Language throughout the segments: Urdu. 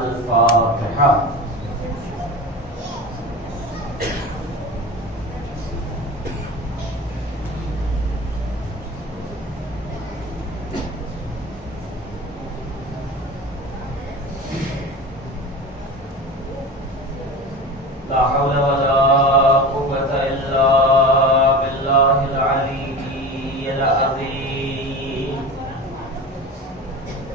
الفاتحہ۔ لا حول ولا قوة إلا بالله العلي العظيم۔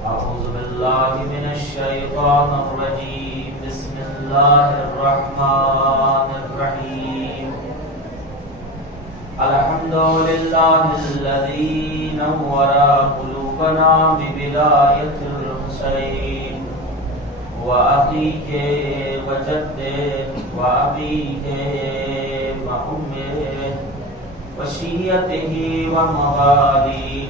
أعوذ بالله من الشيطان الرجيم، بسم الله الرحمن الرحيم۔ الحمد لله الذي نور قلوبنا بولاية الحسين وأخيه وجده وأبيه وأمه وشيعته ومواليه،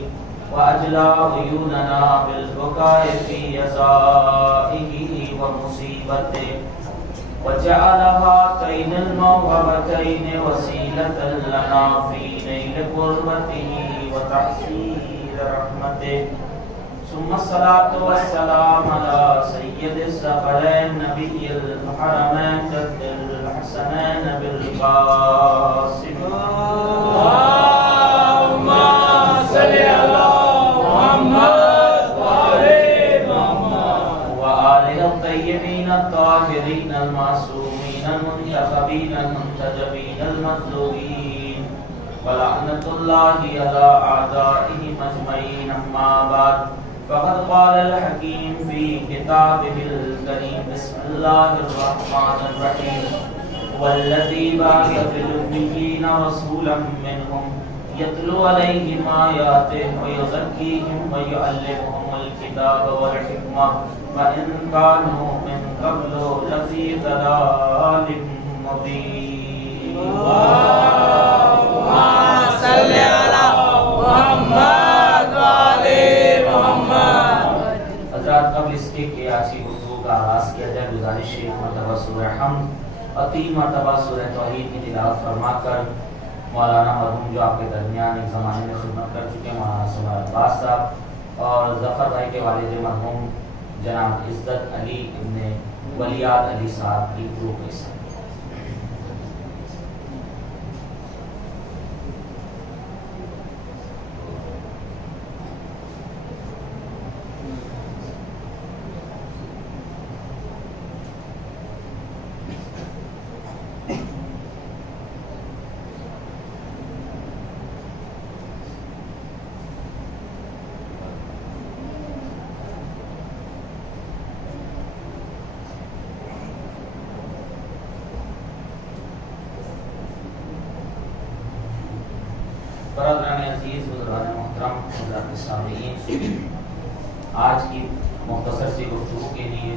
وأجلى عيوننا بالبكاء في يسائه ومصيبته، وجعل هاتين الموهبتين وسيلة لنا في نيل قربته وتحصيل رحمته، ثم الصلاة والسلام على سيد الثقلين نبي الحرمين جد الحسنين بالقاسم، اللهم صل على محمد وآل محمد وآله الطيبين الطاهرين المعصومين المنتخبين المنتجبين المطلوبين، ولعنة الله على أعدائهم أجمعين، أما بعد، فقد قال الحكيم في كتابه الكريم، بسم الله الرحمن الرحيم، والذي بعث في الأميين رسولا منهم يتلو عليهم آياته ويزكيهم ويعلمهم الكتاب والحكمة وإن كانوا من قبل لفي ضلال مبين۔ اللهم صل على محمد وآل محمد۔ حضرات، قبل اس کے کہ آج کی گفتگو کا آغاز کیا جائے، گزارش ہے ایک مرتبہ سورہ حمد اور 3 مرتبہ سورہ توحید کی تلاوت فرما کر مولانا مرحوم جو آپ کے درمیان ایک زمانے میں خدمت کر چکے ہیں، مولانا سمر عباس صاحب، اور ظفر بھائی کے والد مرحوم جناب عزت علی ابن ولیاد علی صاحب کی روح کے ساتھ۔ برادران عزیز، بزرگان محترم، حضرات سامعین، آج کی مختصر سی گفتگو کے لیے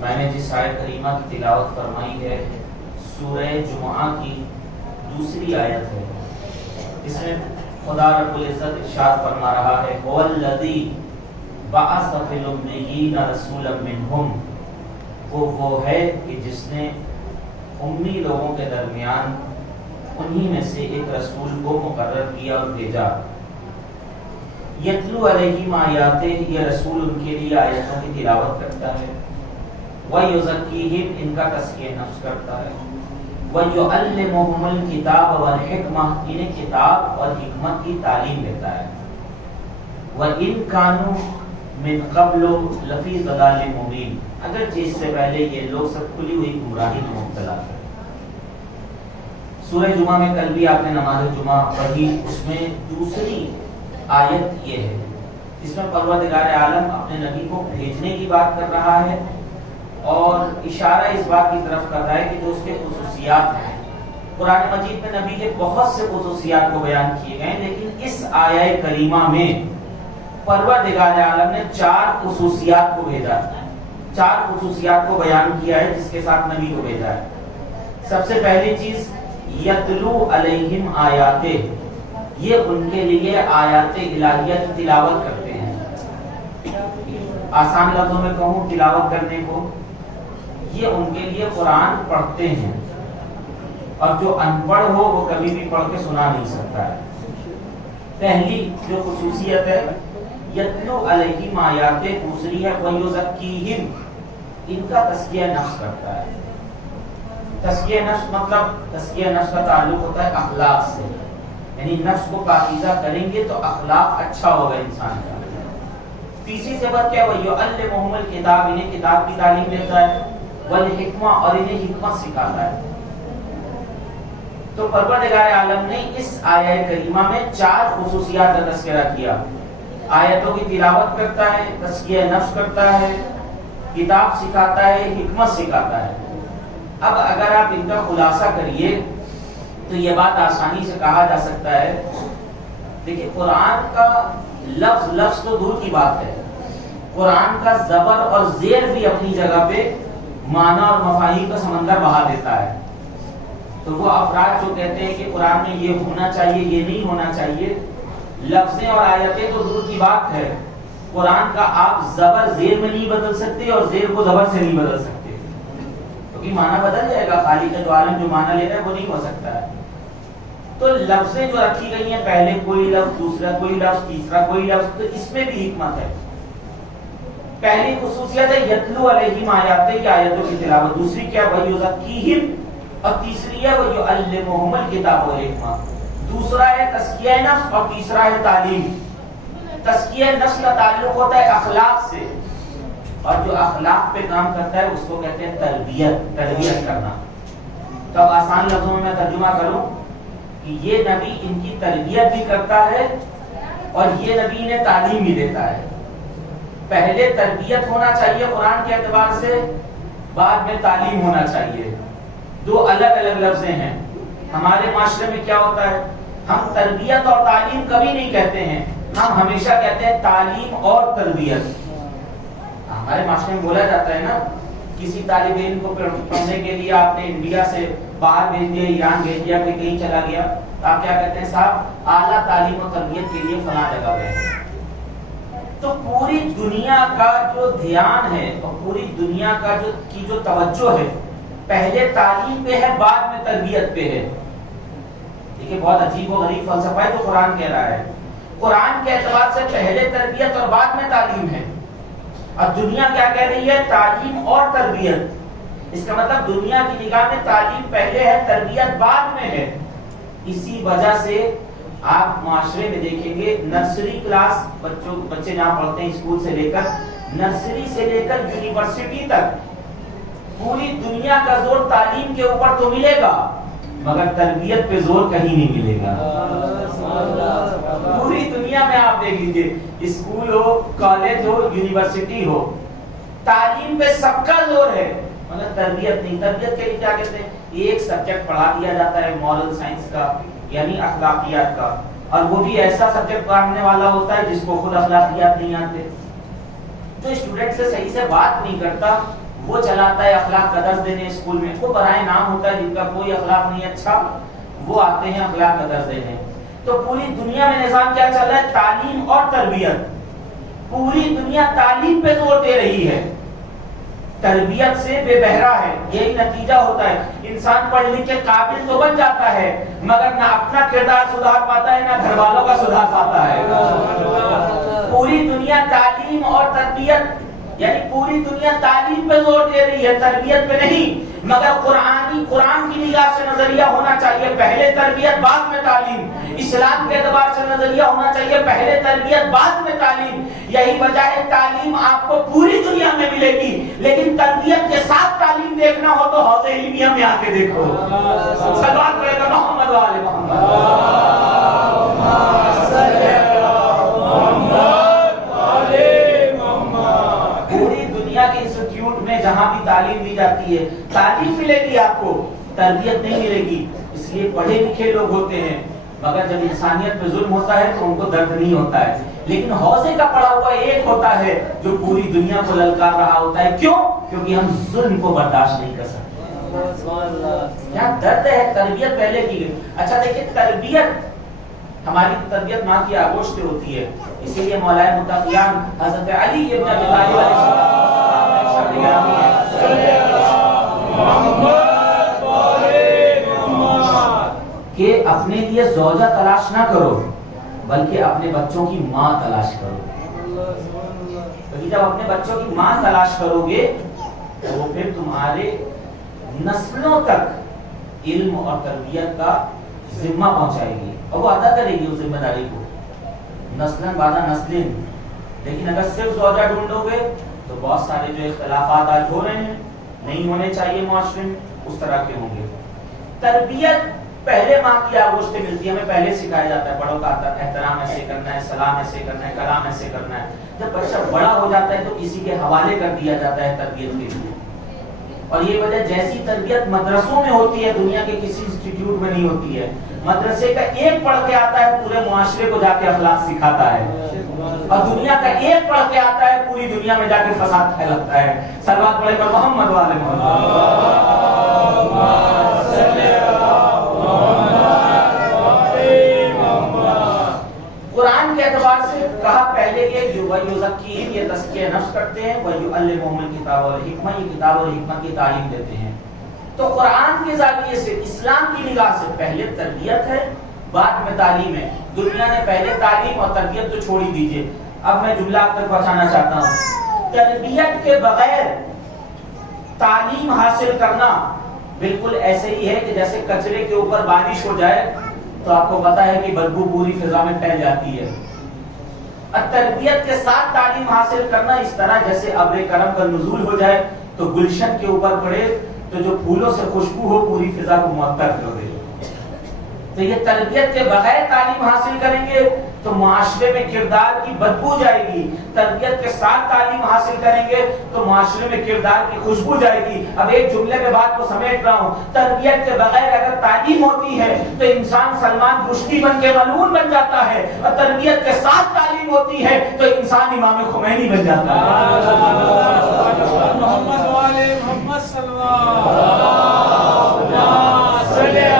میں نے جس آیت کریمہ کی تلاوت فرمائی ہے، سورہ جمعہ کی دوسری آیت ہے۔ اس میں خدا رب العزت ارشاد فرما رہا ہے، هو الذی بعث فی الامیین رسولا منہم، وہ ہے کہ جس نے امی لوگوں کے درمیان انہی میں سے ایک رسول کو مقرر کیا اور بھیجا۔ یتلو علیہم آیاتہ، یہ رسول ان کے لیے آیتوں کی تلاوت کرتا ہے، ویزکیہم، ان کا تزکیہ نفس کرتا ہے، ویعلمہم الکتاب والحکمہ، انہیں کتاب اور حکمت کی تعلیم دیتا ہے، وَإِن كَانُوا مِن قَبْلُ لَفِي ضَلَالٍ مُبِينٍ، اگرچہ اس سے پہلے یہ لوگ سب کھلی ہوئی گمراہی میں مبتلا تھے۔ سورہ جمعہ میں کل بھی آپ نے نماز جمعہ پڑھی، اس میں دوسری آیت یہ ہے، اس میں پروردگار عالم اپنے نبی کو بھیجنے کی بات کر رہا ہے اور اشارہ اس بات کی طرف کر رہا ہے کہ جو اس کے خصوصیات ہیں، قرآن مجید میں نبی کے بہت سے خصوصیات کو بیان کیے گئے ہیں، لیکن اس آیہ کریمہ میں پروردگار عالم نے 4 خصوصیات کو بھیجا، 4 خصوصیات کو بیان کیا ہے جس کے ساتھ نبی کو بھیجا ہے۔ سب سے پہلی چیز، یتلو علیہم آیاتہ، یہ ان کے لیے آیات الہیہ کی تلاوت کرتے ہیں۔ آسان لفظوں میں کہوں تلاوت کرنے کو، یہ ان کے لیے قرآن پڑھتے ہیں، اور جو ان پڑھ ہو وہ کبھی بھی پڑھ کے سنا نہیں سکتا ہے۔ پہلی جو خصوصیت ہے یتلو علیہم آیاتہ، دوسری ہے ویزکیہم، ان کا تزکیہ نفس کرتا ہے. تزکیہ نفس مطلب تزکیہ نفس کا تعلق ہوتا ہے اخلاق سے، یعنی نفس کو پاکیزہ کریں گے تو اخلاق اچھا ہوگا انسان کا. تیسری صفت کیا؟ وَيُعَلِّمُهُمُ الْكِتَابَ، انہیں کتاب کی تعلیم دیتا ہے، وَالْحِکْمَةَ، اور انہیں حکمت سکھاتا ہے. تو پروردگار عالم نے اس آیہ کریمہ میں 4 خصوصیات کا تذکرہ کیا. آیتوں کی تلاوت کرتا ہے، تزکیہ نفس کرتا ہے، کتاب سکھاتا ہے، حکمت سکھاتا ہے. اب اگر آپ ان کا خلاصہ کریے تو یہ بات آسانی سے کہا جا سکتا ہے. دیکھیں قرآن کا لفظ تو دور کی بات ہے، قرآن کا زبر اور زیر بھی اپنی جگہ پہ معنی اور مفاہیم کا سمندر بہا دیتا ہے. تو وہ افراد جو کہتے ہیں کہ قرآن میں یہ ہونا چاہیے، یہ نہیں ہونا چاہیے، لفظیں اور آیتیں تو دور کی بات ہے، قرآن کا آپ زبر زیر میں نہیں بدل سکتے اور زیر کو زبر سے نہیں بدل سکتے، کیونکہ معنی بدل جائے گا. خالق دو عالم جو معنی لے رہا ہے وہ نہیں ہو سکتا ہے. تو لفظیں جو رکھی گئی ہیں، پہلے کوئی لفظ، دوسرا کوئی لفظ، تیسرا کوئی لفظ، تو اس میں بھی حکمت ہے. پہلی خصوصیت ہے یتلو علیہم آیات، کی آیتوں کی تلاوت. دوسری کیا؟ وَیُزَکِّیہم، اور تیسری ہے وَیُعَلِّمُہُمُ الْکِتَابَ وَالْحِکْمَةَ. دوسرا ہے تزکیہ نفس اور تیسرا ہے تعلیم. تزکیہ نفس کا تعلق ہوتا ہے اخلاق سے، اور جو اخلاق پہ کام کرتا ہے اس کو کہتے ہیں تربیت کرنا. تو اب آسان لفظوں میں ترجمہ کروں کہ یہ نبی ان کی تربیت بھی کرتا ہے اور یہ نبی انہیں تعلیم بھی دیتا ہے. پہلے تربیت ہونا چاہیے قرآن کے اعتبار سے، بعد میں تعلیم ہونا چاہیے. دو الگ الگ لفظیں ہیں. ہمارے معاشرے میں کیا ہوتا ہے، ہم تربیت اور تعلیم کبھی نہیں کہتے ہیں، ہم ہمیشہ کہتے ہیں تعلیم اور تربیت. ہمارے معاشرے میں بولا جاتا ہے نا، کسی طالب علم کو پڑھنے کے لیے آپ نے انڈیا سے باہر بھیج دیا، ایران بھیج دیا، کہ کہیں چلا گیا، تو آپ کیا کہتے ہیں؟ صاحب اعلیٰ تعلیم و تربیت کے لیے فلاں جگہ گئے. تو پوری دنیا کا جو دھیان ہے اور پوری دنیا کا جو توجہ ہے، پہلے تعلیم پہ ہے، بعد میں تربیت پہ ہے. دیکھیں بہت عجیب و غریب فلسفہ ہے جو قرآن کہہ رہا ہے. قرآن کے اعتبار سے پہلے تربیت اور بعد میں تعلیم ہے، اور دنیا کیا کہہ رہی ہے؟ تعلیم اور تربیت. اس کا مطلب دنیا کی نگاہ میں تعلیم پہلے ہے، تربیت بعد میں ہے. اسی وجہ سے آپ معاشرے میں دیکھیں گے نرسری کلاس بچے جہاں پڑھتے ہیں، اسکول سے لے کر نرسری سے لے کر یونیورسٹی تک، پوری دنیا کا زور تعلیم کے اوپر تو ملے گا مگر تربیت پہ زور کہیں نہیں ملے گا. پوری دنیا میں آپ دیکھ لیجئے، اسکول ہو، کالج ہو، یونیورسٹی ہو، تعلیم پہ سب کا زور ہے مگر تربیت نہیں. تربیت کے لیے کیا کہتے ہیں؟ ایک سبجیکٹ پڑھا دیا جاتا ہے مورل سائنس کا، یعنی اخلاقیات کا، اور وہ بھی ایسا سبجیکٹ پڑھانے والا ہوتا ہے جس کو خود اخلاقیات نہیں آتے. جو اسٹوڈنٹ سے صحیح سے بات نہیں کرتا وہ چلاتا ہے اخلاق کا درس دینے اسکول میں. وہ برائے نام ہوتا ہے جن کا کوئی اخلاق نہیں اچھا، وہ آتے ہیں اخلاق کا درس دینے. تو پوری دنیا میں نظام کیا چل رہا ہے؟ تعلیم اور تربیت. پوری دنیا تعلیم پہ زور دے رہی ہے، تربیت سے بے بہرا ہے. یہی نتیجہ ہوتا ہے، انسان پڑھ لکھ کے قابل تو بن جاتا ہے مگر نہ اپنا کردار سدھار پاتا ہے نہ گھر والوں کا سدھار پاتا ہے. پوری دنیا تعلیم اور تربیت، یعنی پوری دنیا تعلیم پہ زور دے رہی ہے، تربیت پہ نہیں. مگر قرآن کی نگاہ سے نظریہ ہونا چاہیے پہلے تربیت بعد میں تعلیم. اسلام کے اعتبار سے نظریہ ہونا چاہیے پہلے تربیت بعد میں تعلیم. یہی وجہ ہے تعلیم آپ کو پوری دنیا میں ملے گی، لیکن تربیت کے ساتھ تعلیم دیکھنا ہو تو حوض علمیہ میں آ کے دیکھو. صلوات پڑھے گا محمد وآل محمد. جہاں بھی تعلیم دی جاتی ہے تعلیم ملے گی، آپ کو تربیت نہیں ملے گی. اس لیے پڑھے لکھے لوگ ہوتے ہیں مگر جب انسانیت پہ ظلم ہوتا ہے تو ان کو درد نہیں ہوتا ہے. لیکن حوضے کا پڑھا ہوا ایک ہوتا ہے جو پوری دنیا کو للکار رہا ہوتا ہے. کیوں؟ کیونکہ ہم ظلم کو برداشت نہیں کر سکتے. کیا درد ہے؟ تربیت پہلے کی گئی. اچھا دیکھیں، تربیت ہماری تربیت ماں کی آغوش سے ہوتی ہے. اسی لیے مولا متقیان حضرت علی ابن ابی طالب علیہ السلام کہ اپنے لیے زوجہ تلاش نہ کرو بلکہ اپنے بچوں کی ماں تلاش کرو. کیونکہ جب اپنے بچوں کی ماں تلاش کرو گے تو وہ پھر تمہارے نسلوں تک علم اور تربیت کا ذمہ پہنچائے گی اور وہ ادا کرے گی اس ذمہ داری کو، نسلن بعد نسلن۔ لیکن اگر صرف زوجہ ڈھونڈو گے تو بہت سارے جو اختلافات آج ہو رہے ہیں، نہیں ہونے چاہیے معاشرے میں، اس طرح کے ہوں گے۔ تربیت پہلے ماں کی آغوش سے ملتی ہے، ہمیں پہلے سکھایا جاتا ہے، بڑوں کا احترام ایسے کرنا ہے، سلام ایسے کرنا ہے، کلام ایسے کرنا ہے۔ جب بچہ بڑا ہو جاتا ہے تو کسی کے حوالے کر دیا جاتا ہے تربیت کے لیے، اور یہ وجہ جیسی تربیت مدرسوں میں ہوتی ہے دنیا کے کسی انسٹیٹیوٹ میں نہیں ہوتی ہے۔ مدرسے کا ایک پڑھ کے آتا ہے پورے معاشرے کو جا کے اخلاق سکھاتا ہے، اور دنیا کا ایک پڑھ کے آتا ہے پوری دنیا میں جا کے فساد پھیلاتا ہے۔ صلوات پڑھے گا محمد والے محمد۔ قرآن کے اعتبار سے کہا پہلے یہ وَيُزَكِّيهِمْ، یہ تزکیہ نفس کرتے ہیں، وَيُعَلِّمُهُمُ الْكِتَابَ وَالْحِکْمَةَ، یہ کتاب اور حکمت کی تعلیم دیتے ہیں۔ تو قرآن کے زاویے سے، اسلام کی نگاہ سے پہلے تربیت ہے، بعد میں تعلیم ہے۔ دنیا نے پہلے تعلیم اور تربیت تو چھوڑ ہی دیجیے۔ اب میں جملہ آپ تک پہنچانا چاہتا ہوں، تربیت کے بغیر تعلیم حاصل کرنا بالکل ایسے ہی ہے کہ جیسے کچرے کے اوپر بارش ہو جائے تو آپ کو پتا ہے کہ بدبو پوری فضا میں پھیل جاتی ہے۔ اور تربیت کے ساتھ تعلیم حاصل کرنا اس طرح جیسے ابر کرم کا نزول ہو جائے تو گلشن کے اوپر پڑے تو جو پھولوں سے خوشبو ہو پوری فضا کو معطر کر دے۔ تو یہ تربیت کے بغیر تعلیم حاصل کریں گے تو معاشرے میں کردار کی بدبو جائے گی، تربیت کے ساتھ تعلیم حاصل کریں گے تو معاشرے میں کردار کی خوشبو جائے گی۔ اب ایک جملے میں بات کو سمیٹ رہا ہوں، تربیت کے بغیر اگر تعلیم ہوتی ہے تو انسان سلمان رشدی بن کے ملعون بن جاتا ہے، اور تربیت کے ساتھ تعلیم ہوتی ہے تو انسان امام خمینی بن جاتا ہے۔ محمد والے محمد صلی اللہ علیہ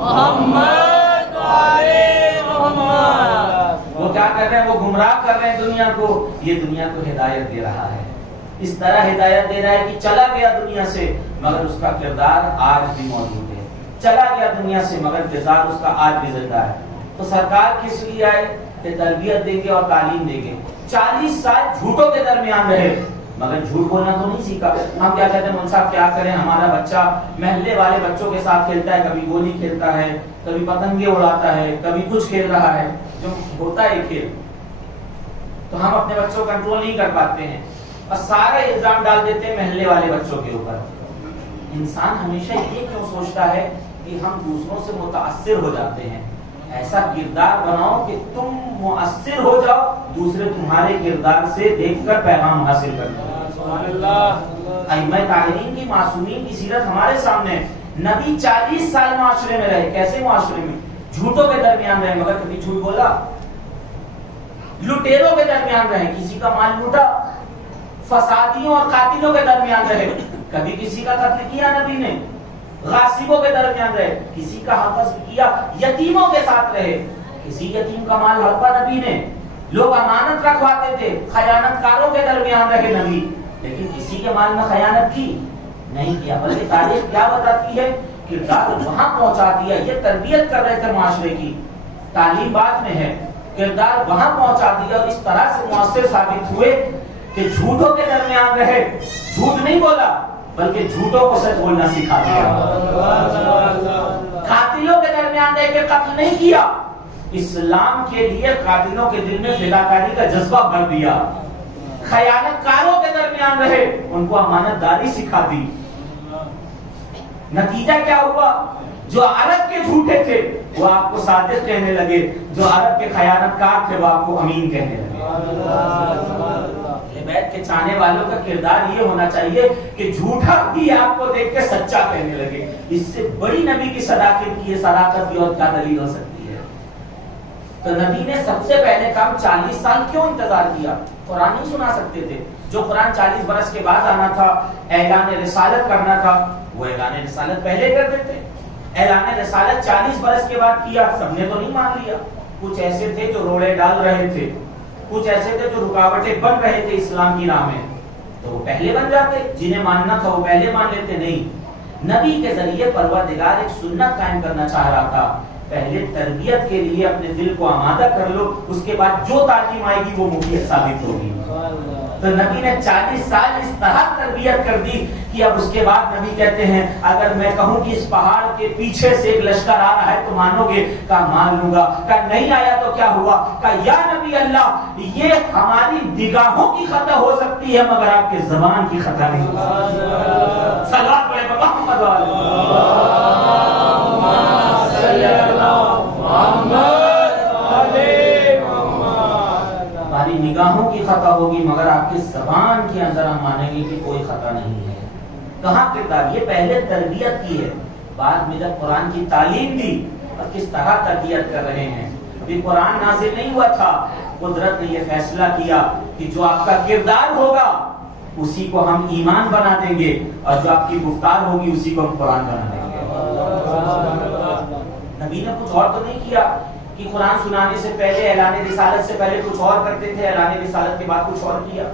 محمد والے محمد۔ وہ کیا کر رہے ہیں؟ وہ گمراہ کر رہے ہیں دنیا کو، یہ دنیا کو ہدایت دے رہا ہے۔ اس طرح ہدایت دے رہا ہے کہ چلا گیا دنیا سے مگر اس کا کردار آج بھی موجود ہے، چلا گیا دنیا سے مگر کردار اس کا آج بھی زندہ ہے۔ تو سرکار کس لیے آئے کہ تربیت دیں گے اور تعلیم دیں گے۔ 40 سال جھوٹوں کے درمیان رہے مگر جھوٹ بولنا تو نہیں سیکھا۔ ہم کیا کہتے ہیں مول صاحب کیا کریں، ہمارا بچہ محلے والے بچوں کے ساتھ کھیلتا ہے، کبھی گولی کھیلتا ہے، کبھی پتنگے اڑاتا ہے، کبھی کچھ کھیل رہا ہے، جو ہوتا ہے کھیل، تو ہم اپنے بچوں کو کنٹرول نہیں کر پاتے ہیں اور سارا الزام ڈال دیتے ہیں محلے والے بچوں کے اوپر۔ انسان ہمیشہ یہ کیوں سوچتا ہے کہ ہم دوسروں سے متاثر ہو جاتے ہیں؟ ایسا کردار بناؤ کہ تم مؤثر ہو جاؤ، دوسرے تمہارے کردار سے دیکھ کر پیغام حاصل کرتے۔ سبحان اللہ۔ ائمہ طاہرین کی معصومین کی سیرت ہمارے سامنے۔ نبی 40 سال معاشرے میں رہے، کیسے معاشرے میں؟ جھوٹوں کے درمیان رہے مگر کبھی جھوٹ بولا، لٹیروں کے درمیان رہے، کسی کا مال لوٹا، فسادیوں اور قاتلوں کے درمیان رہے، کبھی کسی کا قتل کیا نبی نے، غاصبوں کے درمیان رہے، کسی کا حق غصب کیا، یتیموں کے ساتھ رہے، کسی یتیم کا مال ہڑپا نبی نے، لوگ امانت رکھواتے تھے، خیانت کاروں کے درمیان رہے نبی، لیکن کسی کے مال میں خیانت کی نہیں کیا، بلکہ تاریخ کیا بتاتی ہے؟ کردار وہاں پہنچا دیا۔ یہ تربیت کر رہے تھے معاشرے کی، تعلیم بعد میں ہے، کردار وہاں پہنچا دیا اور اس طرح سے مؤثر ثابت ہوئے کہ جھوٹوں کے درمیان رہے، جھوٹ نہیں بولا بلکہ جھوٹوں کو سچ بولنا سکھا دیا، قاتلوں کے درمیان رہ کے قتل نہیں کیا، اسلام کے لیے قاتلوں کے دل میں فداکاری کا جذبہ بھر دیا، خیانت کاروں کے درمیان رہے، ان کو امانت داری سکھا دی۔ نتیجہ کیا ہوا؟ جو عرب کے جھوٹے تھے وہ آپ کو صادق کہنے لگے، جو عرب کے خیانت کار تھے وہ آپ کو امین کہنے لگے۔ اہل بیت کے چاہنے والوں کا کردار یہ ہونا چاہیے کہ جھوٹا بھی آپ کو دیکھ کے سچا کہنے لگے۔ اس سے بڑی نبی کی صداقت کی، صداقت کی اور کیا دلیل ہو سکتی ہے؟ تو نبی نے سب سے پہلے کام 40 سال کیوں انتظار کیا؟ قرآن نہیں سنا سکتے تھے؟ جو قرآن 40 برس کے بعد آنا تھا، اعلان رسالت کرنا تھا، وہ اعلان رسالت پہلے کر دیتے۔ اعلان رسالت 40 برس کے بعد کیا، سب نے تو نہیں مان لیا، کچھ ایسے تھے جو روڑے ڈال رہے تھے، کچھ ایسے تھے جو رکاوٹیں بن رہے تھے اسلام کی راہ میں، تو وہ پہلے بن جاتے، جنہیں ماننا تھا وہ پہلے مان لیتے۔ نہیں، نبی کے ذریعے پروردگار ایک سنت قائم کرنا چاہ رہا تھا پہلے تربیت کے لیے اپنے دل کو آمادہ کر لو، اس کے بعد جو تعلیم آئے گی وہ مفید ثابت ہوگی۔ تو نبی نے 40 سال اس طرح تربیت کر دی کہ اب اس کے بعد نبی کہتے ہیں اگر میں کہوں کہ اس پہاڑ کے پیچھے سے ایک لشکر آ رہا ہے تو مانو گے؟ کہا مان لوں گا۔ کہا نہیں آیا تو کیا ہوا؟ کہا یا نبی اللہ یہ ہماری نگاہوں کی خطا ہو سکتی ہے مگر آپ کے زبان کی خطا نہیں ہو سکتی۔ صلوات پڑھیں محمد ہماری نگاہوں کی خطا ہوگی مگر آپ کی زبان کے اندر ہم مانیں گے کہ کوئی خطا نہیں ہے۔ کہاں کردار؟ یہ پہلے تربیت کی ہے، بعد میں جب قرآن کی تعلیم دی اور کس طرح تربیت کر رہے ہیں۔ ابھی قرآن نازل نہیں ہوا تھا، قدرت نے یہ فیصلہ کیا کہ جو آپ کا کردار ہوگا اسی کو ہم ایمان بنا دیں گے اور جو آپ کی گفتار ہوگی اسی کو ہم قرآن بنا دیں گے۔ نبی نے کچھ اور تو نہیں کیا کہ قرآن سنانے سے پہلے اعلان رسالت سے پہلے کچھ اور کرتے تھے، اعلان رسالت کے بعد کچھ اور کیا،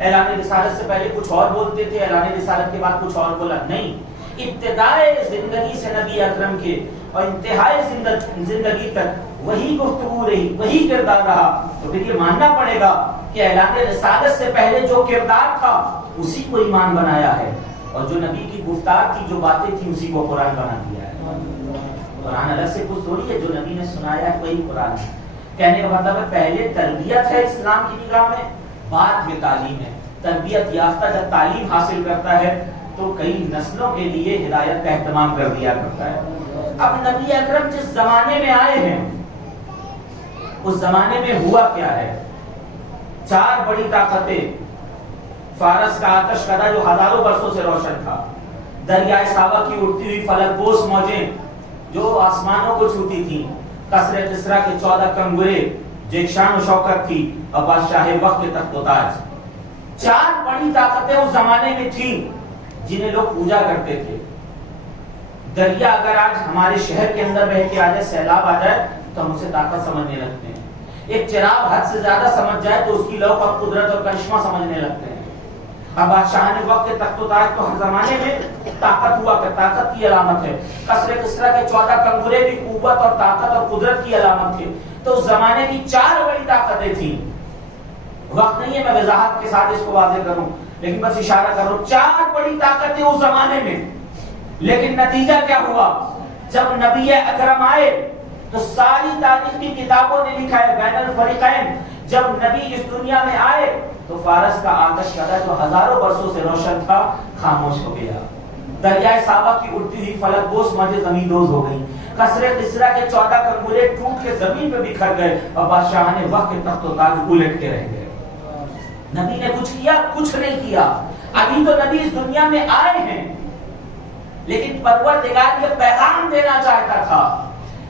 اعلان رسالت سے پہلے کچھ اور بولتے تھے، اعلان رسالت کے بعد کچھ اور بولا۔ نہیں، ابتدائے زندگی سے نبی اکرم کے اور انتہائی زندگی تک وہی گفتگو رہی، وہی کردار رہا۔ تو پھر یہ ماننا پڑے گا کہ اعلان رسالت سے پہلے جو کردار تھا اسی کو ایمان بنایا ہے، اور جو نبی کی گفتار تھی، جو باتیں تھیں، اسی کو قرآن بنا دیا ہے۔ قرآن الگ سے کچھ تھوڑی ہے، جو نبی نے سنایا ہے وہی قرآن ہے۔ کہنے کا مطلب ہے پہلے تربیت ہے اسلام کی نگاہ میں، بعد میں تعلیم ہے۔ تربیت یافتہ جب تعلیم حاصل کرتا ہے تو کئی نسلوں کے لیے ہدایت کا اہتمام کر دیا کرتا ہے۔ اب نبی اکرم جس زمانے میں آئے ہیں اس زمانے میں ہوا کیا ہے؟ 4 بڑی طاقتیں، فارس کا آتش کدہ جو ہزاروں برسوں سے روشن تھا، دریائے ساوا کی اٹھتی ہوئی فلک بوس موجیں جو آسمانوں کو چھوتی تھیں، قصر کسریٰ کے 14 کنگرے جو ایک شان و شوکت تھی، اور بادشاہ وقت کے تخت و تاج۔ 4 بڑی طاقتیں اس زمانے میں تھیں جنہیں لوگ پوجا کرتے تھے۔ دریا اگر آج ہمارے شہر کے اندر بہ کے آ جائے، سیلاب آ جائے تو ہم اسے طاقت سمجھنے لگتے ہیں۔ ایک چراغ حد سے زیادہ سمجھ جائے تو اس کی لوک اور قدرت اور کرشمہ سمجھنے لگتے ہیں۔ اب بادشاہ نے وقت کے تخت و تاج تو ہر زمانے میں طاقت ہوا کہ طاقت کی علامت ہے، قصر کسریٰ کے 14 کنگرے بھی قوت اور طاقت اور قدرت کی علامت تھے۔ تو اس زمانے کی 4 بڑی طاقتیں تھیں۔ وقت نہیں ہے میں وضاحت کے ساتھ اس کو واضح کروں، لیکن بس اشارہ کروں، 4 بڑی طاقتیں اس زمانے میں۔ لیکن نتیجہ کیا ہوا؟ جب نبی اکرم آئے تو ساری تاریخ کی کتابوں نے لکھا ہے بین الفریقین، جب نبی اس دنیا میں آئے تو فارس کا آتش کدہ جو ہزاروں برسوں سے روشن تھا خاموش ہو گیا، دریائے ساوا کی اٹھتی ہوئی فلک بوس موجیں زمین دوز ہو گئی، قصر کسریٰ کے 14 کنگرے ٹوٹ کے زمین پہ بکھر گئے، اور بادشاہ نے وقت کے تخت و تاج الٹ کے رہ گئے۔ نبی نے کچھ کیا؟ کچھ نہیں کیا۔ ابھی تو نبی اس دنیا میں آئے ہیں، لیکن پروردگار یہ پیغام دینا چاہتا تھا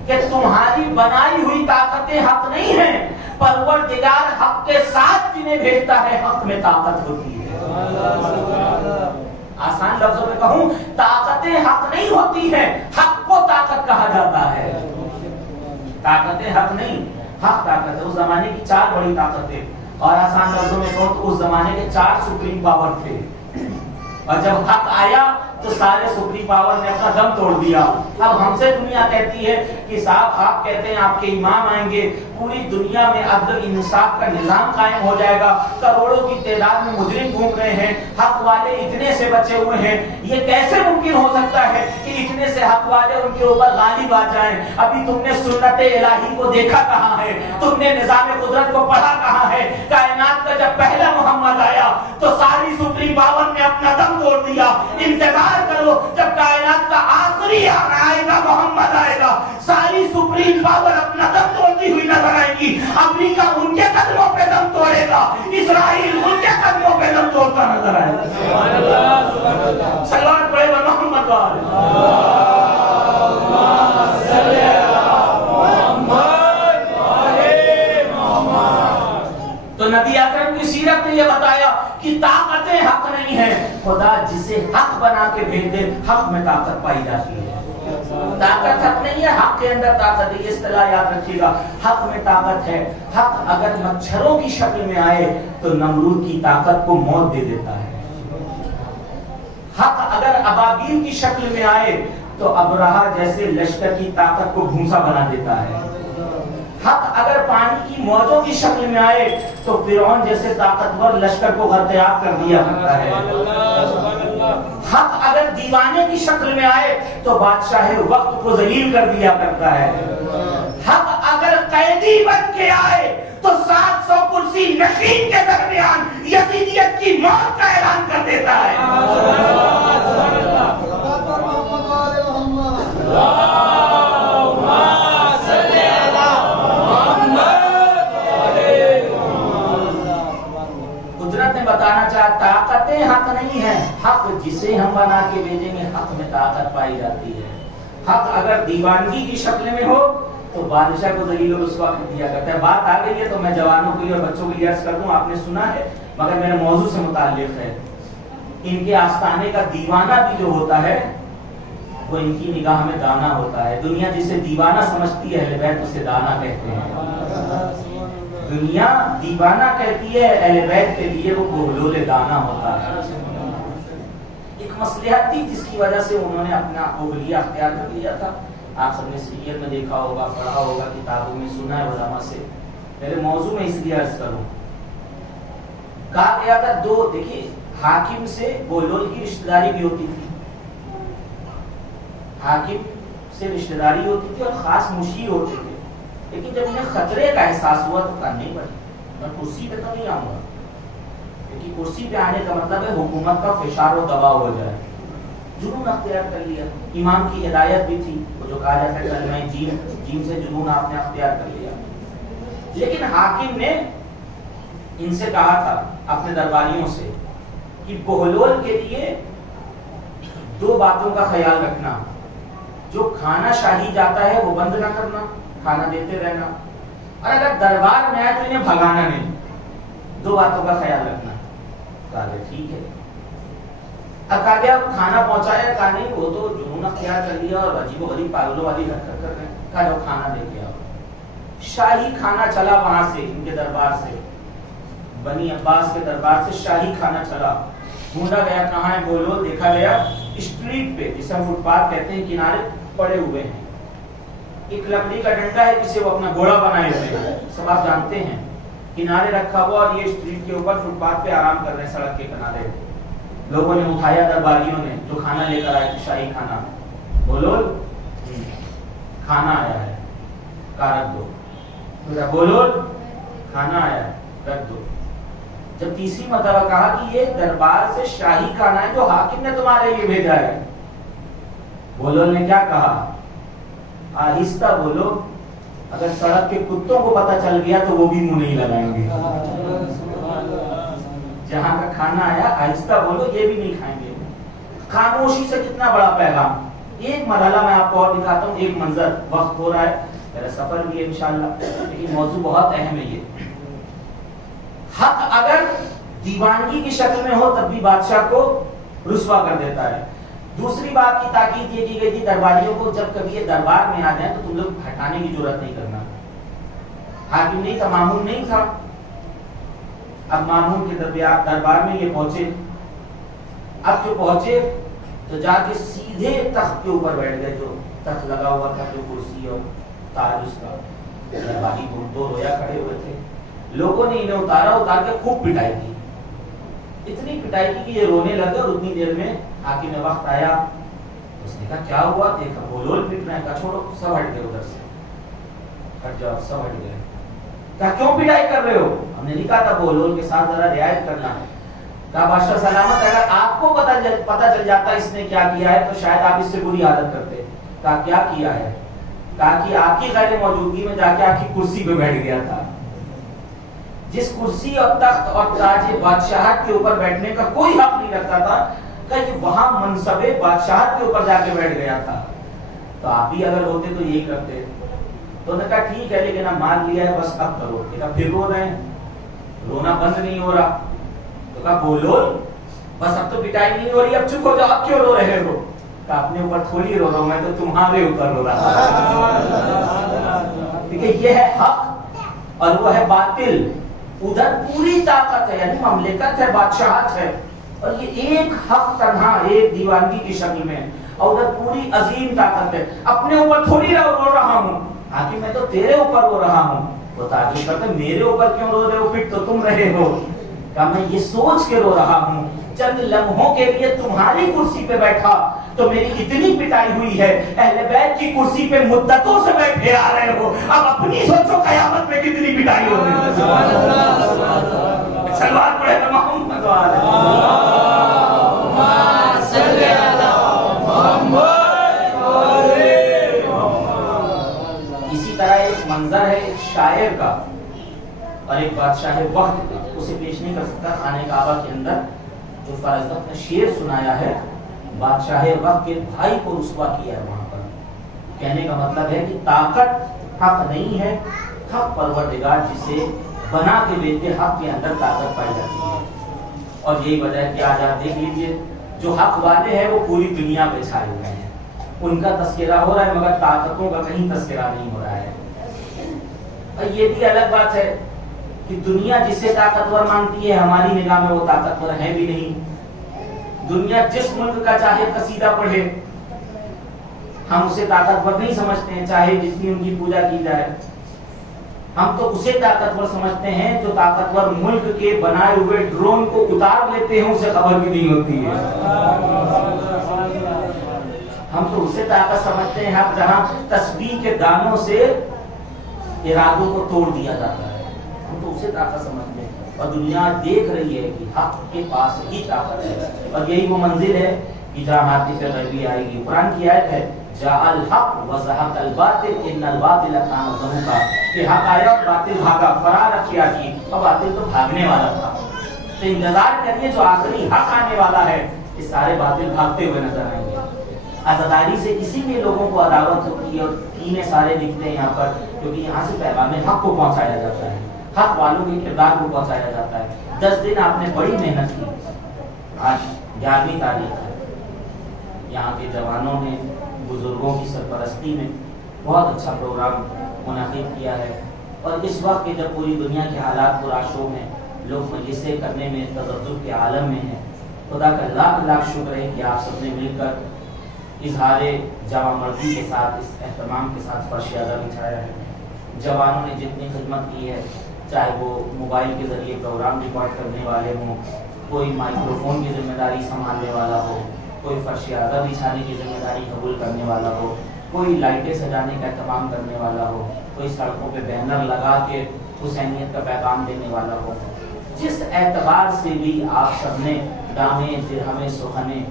کہ تمہاری بنائی ہوئی طاقتیں حق نہیں ہیں، پروردگار حق کے ساتھ جنہیں بھیجتا ہے حق میں طاقت ہوتی ہے۔ آسان لفظوں میں کہوں، طاقتیں حق نہیں ہوتی ہیں، حق کو طاقت کہا جاتا ہے۔ طاقتیں حق نہیں، حق طاقت ہے۔ اس زمانے کی 4 بڑی طاقتیں، اور آسان لفظوں میں کہوں تو اس زمانے کے 4 سپریم پاور تھے، اور جب حق آیا تو سارے سپریم پاور نے اپنا دم توڑ دیا۔ اب ہم سے دنیا کہتی ہے کہ صاحب آپ کہتے ہیں آپ کے امام آئیں گے، پوری دنیا میں عدل انصاف کا نظام قائم ہو جائے گا، کروڑوں کی تعداد میں مجرم گھوم رہے ہیں، حق والے اتنے سے بچے ہوئے ہیں، یہ کیسے ممکن ہو سکتا ہے کہ اتنے سے حق والے ان کے اوپر غالب آ جائیں؟ ابھی تم نے سنت الہی کو دیکھا کہاں ہے؟ تم نے نظام قدرت کو پڑھا کہاں ہے؟ کائنات کا جب پہلا محمد آیا تو ساری سپریم پاور نے اپنا دم توڑ دیا۔ انتظار کرو، جب کائنات کا آخری آئے گا، محمد آئے گا، ساری سپریم پاور اپنا دم توڑتی ہوئی نظر آئے گی۔ امریکہ ان کے قدموں پہ دم توڑے گا، اسرائیل ان کے قدموں پہ دم توڑتا نظر آئے گا۔ صلوات پڑھے محمد تو نبی اکرم کی سیرت نے یہ بتایا کہ طاقتیں حق نہیں ہیں، خدا جسے حق بنا کے بھیج دے حق میں طاقت پائی جاتی ہے۔ طاقت حق نہیں ہے، حق کے اندر طاقت ہے، یہ اصطلاح یاد رکھیے گا، حق میں طاقت ہے۔ حق اگر مچھروں کی شکل میں آئے تو نمرود کی طاقت کو موت دے دیتا ہے، حق اگر ابابیل کی شکل میں آئے تو ابرہہ جیسے لشکر کی طاقت کو بھونسا بنا دیتا ہے. حق اگر پانی کی موجوں کی شکل میں آئے تو فرعون جیسے طاقتور لشکر کو غرقیاب کر دیا کرتا ہے. حق اگر دیوانے کی شکل میں آئے تو بادشاہ وقت کو ذلیل کر دیا کرتا ہے. حق اگر قیدی بن کے آئے تو 700 کرسی نشین کے درمیان یزیدیت کی موت کا اعلان کر دیتا ہے. قدرت نے بتانا چاہا طاقتیں حق نہیں ہیں، حق جسے ہم بنا کے بھیجیں گے حق میں طاقت پائی جاتی ہے. حق اگر دیوانگی کی شکل میں ہو تو بادشاہ کو ذلیل و رسوا کر دیا کرتا ہے. بات آ گئی ہے تو میں جوانوں کے لیے اور بچوں کے لیے عرض کر دوں، آپ نے سنا ہے مگر میرے موضوع سے متعلق ہے. ان کے آستانے کا دیوانہ بھی جو ہوتا ہے وہ ان کی نگاہ میں دانا ہوتا ہے. دنیا جسے دیوانہ سمجھتی ہے اہل بیت اسے دانا کہتے ہیں. دنیا دیوانہ کہتی ہے، اہل بیت کے لیے وہ بہلول دانا ہوتا ہے. ایک مصلحت تھی جس کی وجہ سے انہوں نے اپنا اولیاء اختیار کر لیا تھا. آپ سب نے سیریل میں دیکھا ہوگا، پڑھا ہوگا، کتابوں میں سنا ہے علماء سے. میرے موضوع میں اس لیے عرض کروں، کہا گیا تھا دو، دیکھیے حاکم سے بہلول کی رشتہ داری بھی ہوتی تھی، حاکم سے رشتہ داری ہوتی تھی اور خاص مشیر ہوتے تھے. لیکن جب انہیں خطرے کا احساس ہوا تو کہا نہیں بھائی میں کرسی پہ تو نہیں آؤں گا، کیونکہ کرسی پہ آنے کا مطلب ہے حکومت کا فشار و دباؤ ہو جائے. جنون اختیار کر لیا. امام کی ہدایت بھی تھی، وہ جو کہا جاتا ہے کلمہ جیم سے جنون آپ نے اختیار کر لیا. لیکن حاکم نے ان سے کہا تھا اپنے درباریوں سے کہ بہلول کے لیے دو باتوں کا خیال رکھنا، جو کھانا شاہی جاتا ہے وہ بند نہ کرنا، کھانا دیتے رہنا، اور اگر دربار میں آئے تو انہیں بھگانا نہیں. دو باتوں کا خیال رکھنا. کہا ٹھیک ہے. اب کہا گیا کھانا پہنچایا، کہا نہیں وہ تو جنون اختیار کر لیا اور عجیب و غریب پاگلوں والی حرکت کر رہے ہیں. کہا جاؤ کھانا دے کے آؤ. شاہی کھانا چلا وہاں سے، ان کے دربار سے، بنی عباس کے دربار سے شاہی کھانا چلا. ڈھونڈا گیا کہاں ہے بہلول، دیکھا گیا اسٹریٹ پہ جسے ہم فٹ پاتھ کہتے ہیں کنارے پڑے ہوئے ہیں. ایک لکڑی کا ڈنڈا ہے جسے وہ اپنا گھوڑا بنائے ہوئے ہیں، سب آپ جانتے ہیں، کنارے رکھا ہوا اور یہ اسٹریٹ کے اوپر فٹ پاتھ پہ آرام کر رہے ہیں سڑک کے کنارے. لوگوں نے اٹھایا درباریوں نے جو کھانا لے کر آئے تھے شاہی کھانا. بہلول کھانا آیا ہے، کہا رکھ دو. بہلول کھانا آیا ہے رکھ دو. جب تیسری مرتبہ کہا کہ یہ دربار سے شاہی کھانا ہے جو حاکم نے تمہارے لیے بھیجا ہے، بہلول نے کیا کہا، آہستہ بولو، اگر سڑک کے کتوں کو پتہ چل گیا تو وہ بھی منہ نہیں لگائیں گے. جہاں کا کھانا آیا آہستہ بولو، یہ بھی نہیں کھائیں گے. خاموشی سے کتنا بڑا پیغام. ایک مرحلہ میں آپ کو اور دکھاتا ہوں، ایک منظر. وقت ہو رہا ہے، میرا سفر بھی ہے انشاءاللہ، لیکن موضوع بہت اہم ہے. یہ حق اگر دیوانگی کی شکل میں ہو تب بھی بادشاہ کو رسوا کر دیتا ہے. دوسری بات کی تاکید یہ کی گئی تھی درباریوں کو، جب کبھی یہ دربار میں آ جائیں تو تم لوگ ہٹانے کی ضرورت نہیں کرنا. حاکم نہیں تھا، مامون نہیں تھا. اب مامون کے دربار میں یہ پہنچے. اب جو پہنچے تو جا کے سیدھے تخت کے اوپر بیٹھ گئے، جو تخت لگا ہوا تھا، جو کرسی اور تاج اس کا. درباری دو رویا کھڑے ہوئے تھے. لوگوں نے انہیں اتار کے خوب پٹائی کی. اتنی پٹائی کی کہ یہ رونے لگے، اور اتنی دیر میں حاکم نے وقت آیا. اس نے کہا کیا ہوا، دیکھا بہلول پٹ رہا ہے. کہا چھوڑو، سب ہٹ گئے ادھر سے، ہٹ جاؤ، سب ہٹ گئے. کہا کیوں پٹائی کر رہے ہو، ہم نے نہیں کہا تھا بہلول کے ساتھ ذرا رعایت کرنا ہے. کہا بادشاہ سلامت، اگر آپ کو پتہ چل جاتا اس نے کیا کیا ہے تو شاید آپ اس سے بری عادت کرتے. کہا کیا کیا ہے، کہا کہ آپ کی غیر موجودگی میں جا کے آپ کی کرسی پہ بیٹھ گیا تھا. جس کرسی اور تخت اور تاج بادشاہت کے اوپر بیٹھنے کا کوئی حق نہیں رکھتا تھا، کہ وہاں منصب بادشاہت کے اوپر جا کے بیٹھ گیا تھا. تو آپ بھی اگر ہوتے تو یہی کرتے. تو نے کہا ٹھیک ہے، لیکن اب مان لیا ہے، بس اب کرو. کہا پھر رو رہے ہیں، رونا بند نہیں ہو رہا. تو کہا بہلول بس اب تو پٹائی نہیں ہو رہی، اب چپ ہو جاؤ، اب کیوں رو رہے ہو. کہا اپنے اوپر تھوڑی رو رہا ہوں، میں تو تمہارے اوپر رو رہا ہوں. دیکھیے یہ ہے حق اور وہ ہے باطل. ادھر پوری طاقت ہے، یعنی مملکت ہے، بادشاہت ہے، اور یہ ایک حق تنہا ایک دیوانگی کی شکل میں. اور ادھر پوری عظیم طاقت ہے. اپنے اوپر تھوڑی رو رہا ہوں، حاکم میں تو تیرے اوپر رو رہا ہوں. وہ تعجب کرتے میرے اوپر کیوں رو رہے ہو، پھر تو تم رہے ہو. کہ میں یہ سوچ کے رو رہا ہوں چند لمحوں کے لیے تمہاری کرسی پہ بیٹھا تو میری اتنی پٹائی ہوئی ہے، اہل بیت کی کرسی پہ مدتوں سے بیٹھے آ رہے ہو، اب اپنی سوچو قیامت میں کتنی پٹائی ہوگی. سلوات پڑھے محمد اسی طرح ایک منظر ہے ایک شاعر کا اور ایک بادشاہ وقت کا، اسے پیش نہیں کر سکتا. خانہ کعبہ کے اندر جو فرزدق نے شعر سنایا ہے، بادشاہ وقت کے بھائی کو رسوا کیا ہے وہاں پر. کہنے کا مطلب ہے کہ طاقت حق نہیں ہے، حق پروردگار جسے بنا کے دیتے حق کے اندر طاقت پائی جاتی ہے. اور یہی وجہ ہے کہ آج آپ دیکھ لیجئے جو حق والے ہیں وہ پوری دنیا پہ چھائے ہوئے ہیں، ان کا تذکرہ ہو رہا ہے مگر طاقتوں کا کہیں تذکرہ نہیں ہو رہا ہے. اور یہ بھی الگ بات ہے کہ دنیا جسے طاقتور مانتی ہے ہماری نگاہ میں وہ طاقتور ہے بھی نہیں. دنیا جس ملک کا چاہے قصیدہ پڑھے ہم اسے طاقتور نہیں سمجھتے ہیں، چاہے جتنی ان کی پوجا کی جائے. ہم تو اسے طاقتور سمجھتے ہیں جو طاقتور ملک کے بنائے ہوئے ڈرون کو اتار لیتے ہیں، اسے خبر بھی نہیں ہوتی ہے. ہم تو اسے طاقت سمجھتے ہیں جہاں تسبیح کے دانوں سے ارادوں کو توڑ دیا جاتا ہے، ہم تو اسے طاقت سمجھتے ہیں. اور دنیا دیکھ رہی ہے کہ حق کے پاس ہی طاقت ہے، اور یہی وہ منزل ہے کہ جہاں حادثہ غیبی آئے گی. قرآن کی آیت ہے جاء الحق وزهق الباطل ان الباطل كان زهوقا، کہ حق آیا باطل بھاگا، فرار اختیار کی، اور باطل تو بھاگنے والا تھا. تو انتظار کریے جو آخری حق آنے والا ہے کہ سارے باطل بھاگتے ہوئے نظر آئیں گے. عزاداری سے اسی لیے لوگوں کو عداوت ہوتی ہے اور کینے سارے دکھتے ہیں یہاں پر، کیونکہ یہاں سے پیغام حق کو پہنچایا جاتا ہے، حق والوں کے کردار کو پہنچایا جاتا ہے. 10 دن آپ نے بڑی محنت کی، آج 11ویں تاریخ ہے. یہاں کے جوانوں نے بزرگوں کی سرپرستی میں بہت اچھا پروگرام منعقد کیا ہے. اور اس وقت کہ جب پوری دنیا کے حالات پرآشوب ہیں، لوگ مجلسیں کرنے میں تذبذب کے عالم میں ہیں، خدا کا لاکھ لاکھ شکر ہے کہ آپ سب نے مل کر اظہار جوان مردی کے ساتھ اس اہتمام کے ساتھ فرش اعظم بچھایا ہے. جوانوں نے جتنی خدمت کی ہے، چاہے وہ موبائل کے ذریعے پروگرام ریکارڈ کرنے والے ہوں، کوئی مائکرو فون کی ذمہ داری سنبھالنے والا ہو، کوئی فرش اعظم بچھانے کی ذمہ داری قبول کرنے والا ہو، کوئی لائٹیں سجانے کا اہتمام کرنے والا ہو، کوئی سڑکوں پہ بینر لگا کے حسینیت کا پیغام دینے والا ہو. جس اعتبار سے بھی آپ سب نے دامیں درہمیں سخنیں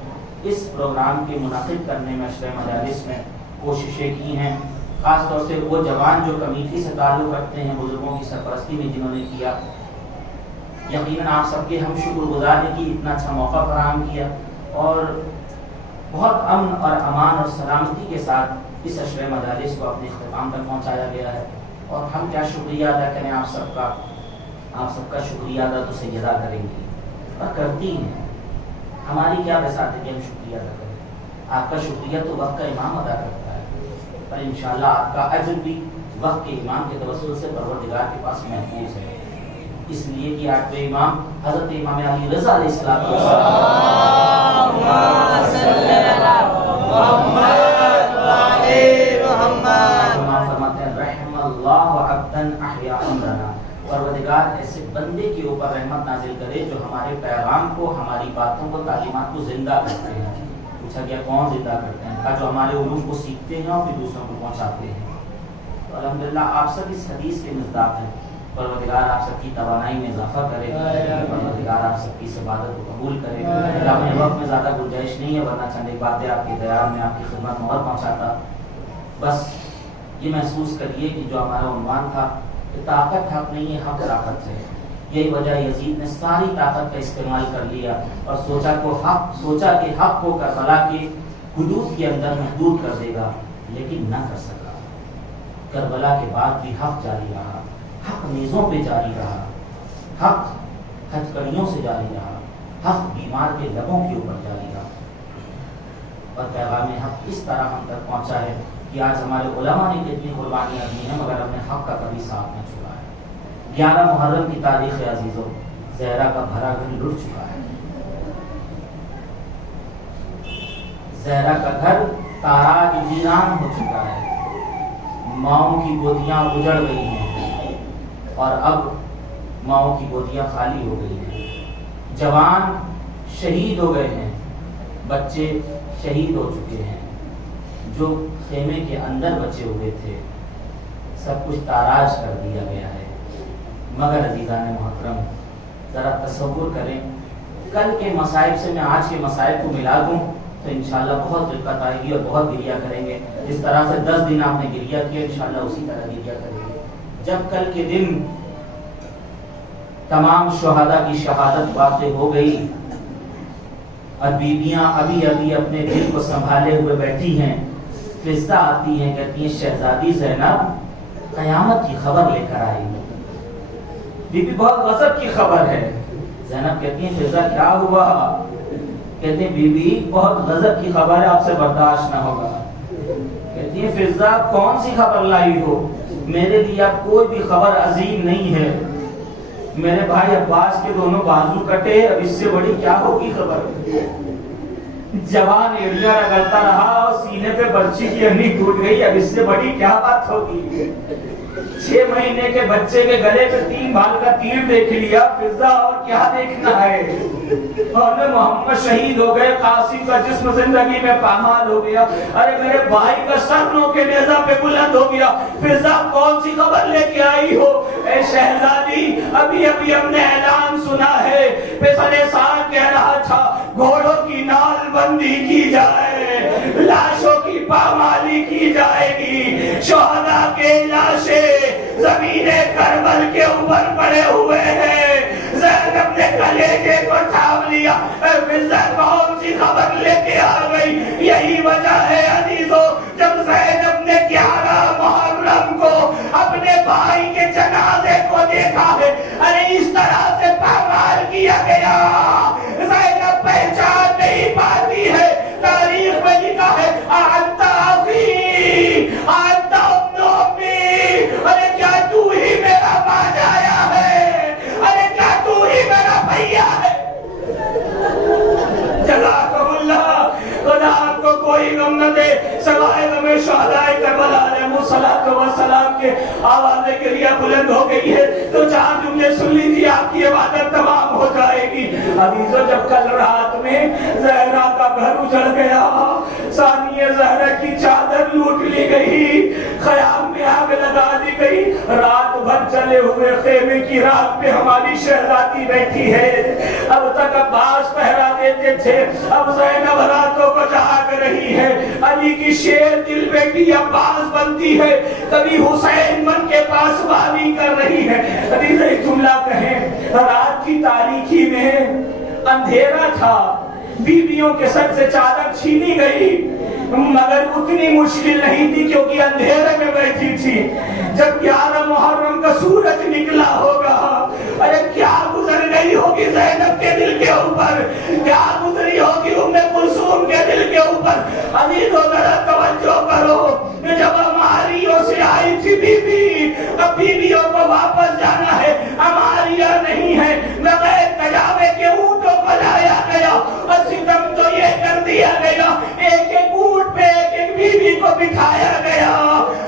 اس پروگرام کے منعقد کرنے میں اشرے مجالس میں کوششیں کی ہیں. خاص طور سے وہ جوان جو کمیٹی سے تعلق رکھتے ہیں بزرگوں کی سرپرستی میں جنہوں نے کیا، یقیناً آپ سب کے ہم شکر گزار ہیں کہ اتنا اچھا موقع فراہم کیا اور بہت امن اور امان اور سلامتی کے ساتھ اس اشرے مجالس کو اپنے اختتام تک پہنچایا گیا ہے. اور ہم کیا شکریہ ادا کریں آپ سب کا شکریہ ادا تو سیدہ کریں گی اور کرتی ہیں. ہماری کیا بساط ہے کہ ہم شکریہ ادا کریں. آپ کا شکریہ تو وقت کا امام ادا کرتا ہے، پر انشاءاللہ آپ کا اجر بھی وقت کے امام کے توسل سے پروردگار کے پاس محفوظ ہے. اس لیے کہ 8ویں امام حضرت امام علی رضا علیہ السلام فرماتے ہیں رحم اللہ عبدا احیا امرنا، پروردگار ایسے بندے کے اوپر رحمت نازل کرے جو ہمارے پیغام کو، ہماری باتوں کو، تعلیمات کو زندہ کرتے ہیں. پوچھا گیا کون زندہ کرتے ہیں؟ کہا جو ہمارے علوم کو سیکھتے ہیں اور پھر دوسروں کو پہنچاتے ہیں. تو الحمدللہ آپ سب اس حدیث کے مصداق ہیں. پروردگار آپ سب کی توانائی میں اضافہ کرے، پروردگار آپ سب کی اس عبادت کو قبول کرے. اپنے وقت میں زیادہ گنجائش نہیں ہے، ورنہ چند ایک باتیں آپ کے دیار میں آپ کی خدمت میں اور پہنچاتا. بس یہ محسوس کریے کہ جو ہمارا عنوان تھا کہ طاقت حق نہیں ہے، حق طاقت ہے. یہی وجہ یزید نے ساری طاقت کا استعمال کر لیا اور سوچا کہ حق کو کربلا کے حدود کے اندر محدود کر دے گا، لیکن نہ کر سکا. کربلا کے بعد بھی حق جاری رہا، حق نیزوں پہ جاری رہا، حق ہتھکڑیوں سے جاری رہا، حق بیمار کے لبوں کے اوپر جاری رہا. اور پیغام حق اس طرح ہم تک پہنچا ہے کہ آج ہمارے علماء نے کتنی قربانیاں دی ہیں مگر ہم نے حق کا کبھی ساتھ نہ چھوڑا ہے. 11 محرم کی تاریخ عزیزوں، زہرا کا بھرا گھر لٹ چکا ہے. زہرا کا گھر تاراج ویران ہو چکا ہے، ماؤں کی گودیاں اجڑ گئی ہیں اور اب ماؤں کی گودیاں خالی ہو گئی ہیں، جوان شہید ہو گئے ہیں، بچے شہید ہو چکے ہیں، جو خیمے کے اندر بچے ہوئے تھے سب کچھ تاراج کر دیا گیا ہے۔ مگر عزیزان محترم ذرا تصور کریں، کل کے مصائب سے میں آج کے مصائب کو ملا دوں تو انشاءاللہ بہت دقت آئے گی اور بہت گریہ کریں گے۔ جس طرح سے 10 دن آپ نے گریہ کیا انشاءاللہ اسی طرح گریہ کریں گے۔ جب کل کے دن تمام شہداء کی شہادت واقع ہو گئی اور بیویاں ابھی ابھی اپنے دل کو سنبھالے ہوئے بیٹھی ہیں، فضا آتی ہیں، کہتی ہیں شہزادی زینب قیامت کی خبر لے کر آئی۔ بی بی بہت غضب کی خبر ہے۔ زینب کہتی ہیں فضا کیا ہوا؟ کہتے ہیں بی بی بہت غضب کی خبر ہے، آپ سے برداشت نہ ہوگا۔ کہتی ہیں فضا کون سی خبر لائی ہو؟ میرے لیے اب کوئی بھی خبر عظیم نہیں ہے، میرے بھائی عباس کے دونوں بازو کٹے، اب اس سے بڑی کیا ہوگی خبر؟ جوان ایڑیاں رگڑتا رہا اور سینے پہ برچی کی ہڈی ٹوٹ گئی، اب اس سے بڑی کیا بات ہوگی؟ 6 مہینے کے بچے کے گلے پہ 3 بھال کا تیر دیکھ لیا، فضا اور کیا دیکھنا ہے؟ اور محمد شہید ہو گئے، قاسم کا جسم زندگی میں پامال ہو گیا، ارے میرے بھائی کا سر نو کے نیزہ پہ بلند ہو گیا، فضا کون سی خبر لے کے آئی ہو؟ اے شہزادی ابھی ابھی ہم نے اعلان سنا ہے، فیصل سعد کہہ رہا تھا گھوڑوں کی نال بندی کی جائے، لاشوں کی پامالی کی جائے گی، شہداء کے لاشیں زمین کربل کے اوپر پڑے ہوئے ہیں۔ زینب نے کلیجے کو تھام لیا، فضا کون سی خبر لے کے آ گئی؟ یہی وجہ ہے عزیزو، جب زینب نے 11 محرم کو اپنے بھائی کے جنازے کو دیکھا ہے، ارے اس طرح سے پامال کیا گیا، زینب پہچان نہیں پاتی ہے۔ تاریخ میں لکھا ہے انت اخی انت ابن امی، ارے کیا تو ہی میرا باجایا ہے؟ ارے کیا تو ہی میرا بھیا ہے؟ جزاکم اللہ، خدا آپ کو کوئی غم نہ دے، سوائے غم شہداء کربلا علیہم السلام کے آوازیں کے لیے بلند ہو گئی ہے تو 4 جملے سن لیجیے، آپ کی عبادت تمام ہو جائے گی۔ عزیزو جب کل رات میں زہرا کا گھر اجڑ گیا، ثانیہ زہرا کی چادر لوٹ لی گئی، خیام میں آگ لگا دی گئی، رات بھر چلے ہوئے خیمے کی رات پہ ہماری شہزادی بیٹھی ہے، اب تک عباس پہرا دیتے تھے، اب زینب راتوں کو جاگ رہی ہے، علی کی شیر دل بیٹی عباس بنتی ہے، کبھی حسین من کے پاس بانی کر رہی ہے۔ عزیز ایک جملہ کہیں، رات کی تاریکی میں اندھیرا تھا، بیویوں کے سر سے چادر چھینی گئی، مگر اتنی مشکل نہیں تھی کیونکہ اندھیرے میں بیٹھی تھی۔ جب 11 محرم کا سورج نکلا ہوگا، ارے کیا گزر گئی ہوگی زینب کے دل کے اوپر، کیا گزری ہوگی ام کلثوم کے دل کے اوپر۔ عزیزو ذرا توجہ کرو، جب ہماریوں سے آئی تھی بی بی، اب بیویوں کو واپس جانا ہے، ہماریہ نہیں ہے، بغیر تجاوے کے اونٹوں کو لایا گیا اور ستم تو یہ کر دیا گیا، ایک ایک اونٹ پہ ایک ایک بیوی کو بٹھایا گیا،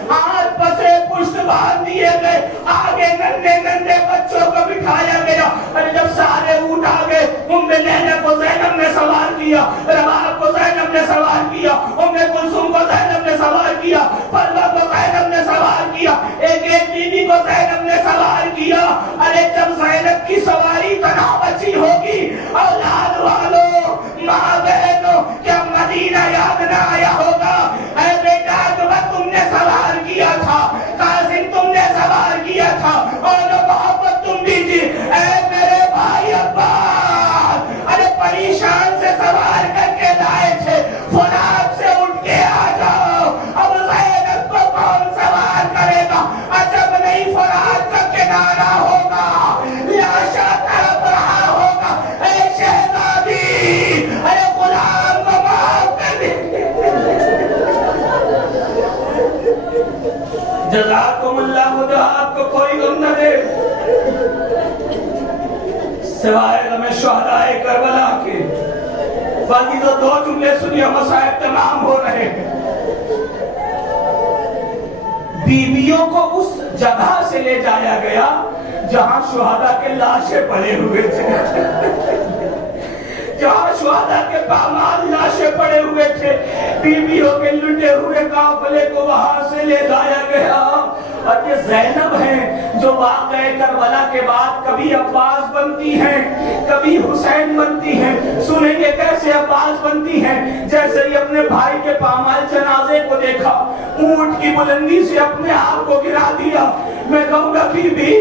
ہاتھ پسے پشت باندھ دیے گئے، آگے ننھے ننھے بچوں کو بٹھایا گیا۔ اور جب سارے اونٹ آگے، ام لیلہ کو زینب نے سوار کیا، رباب کو زینب نے سوار کیا، ام کلثوم کو زینب نے سوار کیا، فروا کو زینب نے سوار کیا، ایک ایک بیوی کو زینب نے سوار کیا۔ ارے جب زینب کی سواری تنہا بچی ہوگی، اولاد والوں، ماں بہنوں، کیا مدینہ یاد نہ آیا ہوگا؟ اے بیٹا اکبر تم نے سوار کیا تھا، قاسم تم نے سوار کیا تھا، اور محمد تم بھی تھی، اے میرے بھائی عباس، ارے پریشان سے سوار کر کے لائے تھے، فرات سے اٹھ کے آ جاؤ، اب زینب کو کون سوار کرے گا؟ عجب نہیں فرات کا کنارہ ہوگا، لاشا تڑپ رہا ہوگا، اے شہزادی، ارے غلام کو معاف کر دیں۔ جزاکم اللہ، خدا آپ کو کوئی غم نہ دے، سوائے غم شہداء کربلا کے۔ باقی تو 2 جملے سنیے، مصائب تمام ہو رہے ہیں۔ بیویوں کو اس جگہ سے لے جایا گیا جہاں شہداء کے لاشیں پڑے ہوئے تھے، جہاں شہداء کے پامال لاشیں پڑے ہوئے تھے، بیویوں کے لٹے ہوئے قافلے کو وہاں سے لے جایا گیا۔ اور یہ زینب ہیں جو واقعہ کربلا کے بعد کبھی عباس بنتی ہیں، کبھی حسین بنتی ہیں۔ سنیں گے کیسے عباس بنتی ہیں؟ جیسے ہی اپنے بھائی کے پامال جنازے کو دیکھا، اونٹ کی بلندی سے اپنے آپ کو گرا دیا۔ میں کہوں گا بی بی،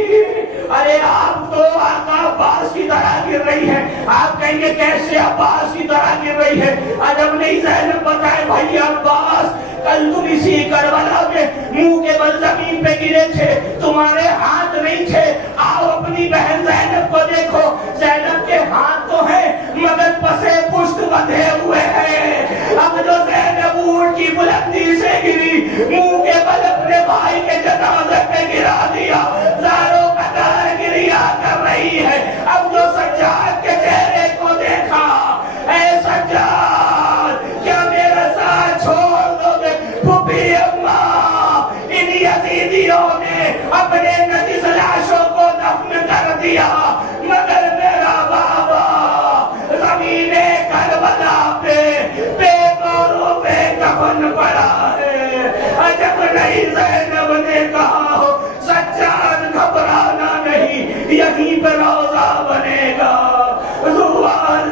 ارے آپ تو آقا عباس کی طرح گر رہی ہیں۔ آپ کہیں گے کیسے عباس کی طرح گر رہی ہے؟ عجب نہیں زینب بتائے بھائی عباس، کل تم اسی کربلا میں منہ کے بل زمین پہ گرے تھے، تمہارے ہاتھ نہیں تھے۔ آؤ اپنی بہن زینب کو دیکھو، زینب کے ہاتھ تو ہیں مگر پسے پشت بندھے ہوئے ہیں۔ اب جو زینب اونٹ کی بلندی سے گری، منہ کے بل اپنے بھائی کے جنازے پہ گرا دیا، زاروں قطار گریا کر رہی ہے۔ اب جو سجاد کے چہرے کو دیکھا، اے سجاد کیا میرا ساتھ چھوڑ دو گے؟ پھوپھی اماں، ان یزیدیوں نے اپنے نجس لاشوں کو دفن کر دیا، مگر میرا بابا زمین کربلا پہ بے گوروں پہ کفن پڑا ہے۔ عجب نہیں زینب نے کہا ہو سجاد گھبرانا نہیں، یہیں پہ روزہ بنے گا۔ زوار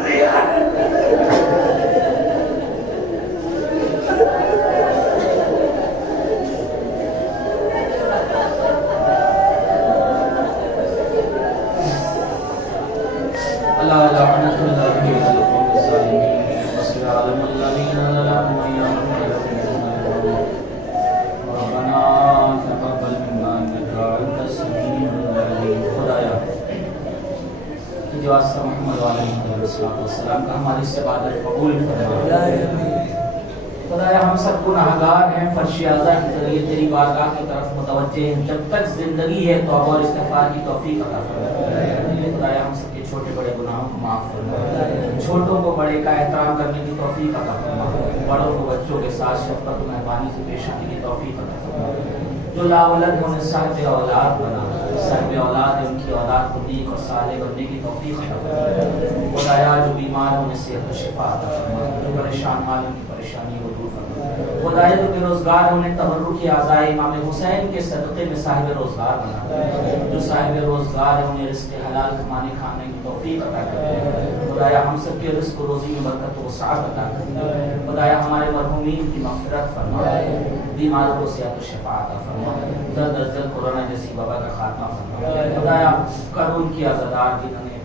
اللہ لعنت اللہ علی القوم الظالمین وصلی علی الذین ظلموا ربنا تقبل منا انک انت السمیع العلیم۔ خدایا جو آسا محمد علیہ السلام کا ہماری اس عبادت قبول فرما۔ خدایا ہم سب گناہگار ہیں، فرش اعضاء کے ذریعے تیری بارگاہ کی طرف متوجہ ہیں، جب تک زندگی ہے توبہ اور استغفار کی توفیق عطا فرما۔ خدایا ہم سب کے چھوٹے بڑے گناہوں کو معاف فرما، چھوٹوں کو بڑے کا احترام کرنے کی توفیق عطا فرما، بڑوں کو بچوں کے ساتھ شفقت و مہربانی سے پیش آنے کی توفیق عطا فرما۔ جو لا ولد ہے انہیں صاحب اولاد بنا، صاحب اولاد ہے ان کی اولاد کو نیک اور صالح بننے کی توفیق عطا فرما۔ خدایا جو بیمار ہیں انہیں صحت و شفا عطا فرما، جو پریشان حال ان کی پریشانی کو دور فرما۔ خدایا جو بے روزگار ہیں انہیں تبرک اعضائے امام حسین کے صدقے میں صاحب روزگار بنا، جو صاحب روزگار ہیں انہیں رزق حلال کمانے کھانے کی توفیق عطا کر۔ خدایا ہم سب کے رزق و روزی میں برکت و وسعت عطا کر۔ خدایا ہمارے مرحومین کی مغفرت فرما، بیماروں کو صحت و شفا عطا فرما، جلد از جلد کورونا جیسی وبا کا خاتمہ فرما۔ خدایا کر ان کی عزادار جنہوں نے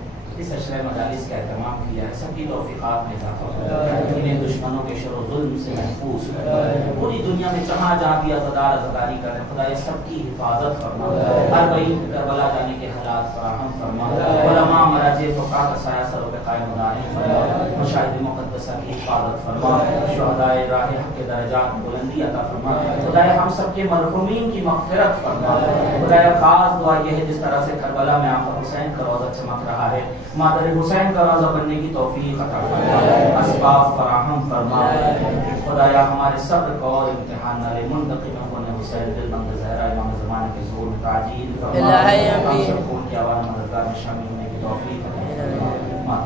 اس اشرح مجالس کا اہتمام کیا ہے، سب کی توفیقات میں اضافہ فرما، انہیں دشمنوں کے شر و ظلم سے محفوظ فرما، پوری دنیا میں جہاں جہاں بھی عزادار عزاداری کر رہے ہیں خدایا سب کی حفاظت فرما، ہر بعید کربلا جانے کے حالات فراہم فرما، علماء مراجع فقہاء کا سایہ سروں پہ قائم و دائم فرما، مشاہد مقدسہ کی حفاظت فرما، شہداء راہ حق کے درجات بلندی عطا فرما۔ خدایا ہم سب کے مرحومین کی مغفرت فرما۔ خدایا خاص دعا یہ ہے جس طرح سے کربلا میں آقا حسین کا روضہ چمک رہا ہے، مادر حسین کا روضہ بننے کی توفیق عطا فرما، اسباب فراہم فرما۔ خدایا ہمارے صبر کو اور امتحان نہ لے، منتقموں کو نے حسین دل بند زہرا امام زمانے کے ظہور میں تعجیل فرما، ہم سب کو ان کی آواز مددگار میں شامل ہونے کی توفیق عطا فرما۔